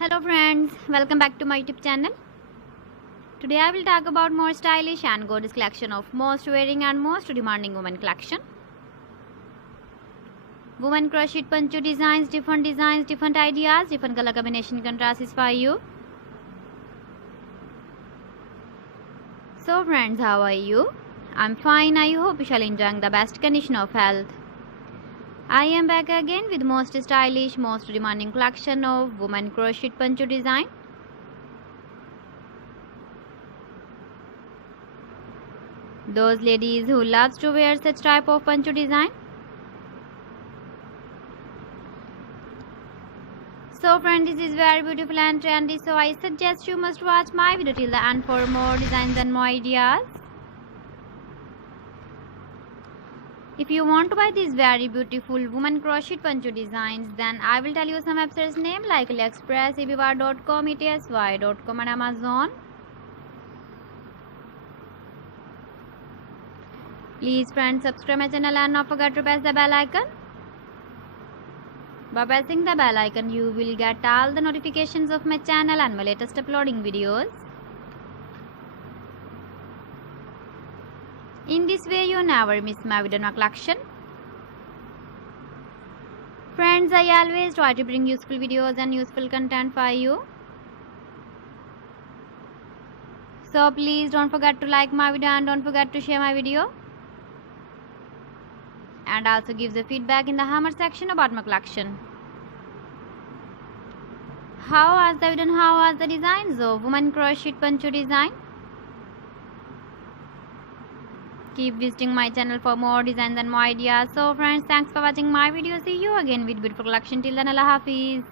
Hello friends, welcome back to my YouTube channel. Today I will talk about more stylish and gorgeous collection of most wearing and most demanding women collection. Women crochet poncho designs, different ideas, different color combination contrasts for you. So friends, how are you? I'm fine. I hope you shall enjoying the best condition of health. I am back again with most stylish, most demanding collection of women crochet poncho design. Those ladies who loves to wear such type of poncho design. So friend, this is very beautiful and trendy, so I suggest you must watch my video till the end for more designs and more ideas. If you want to buy these very beautiful woman crochet poncho designs, then I will tell you some websites name like AliExpress, eBay.com, ETSY.com and Amazon. Please friends, subscribe my channel and not forget to press the bell icon. By pressing the bell icon, you will get all the notifications of my channel and my latest uploading videos. In this way, you never miss my video or collection. Friends, I always try to bring useful videos and useful content for you. So please don't forget to like my video and don't forget to share my video. And also give the feedback in the hammer section about my collection. How was the video and how was the designs of woman crochet poncho design? Keep visiting my channel for more designs and more ideas. So friends, thanks for watching my video. See you again with beautiful collection. Till then, Allah Hafiz.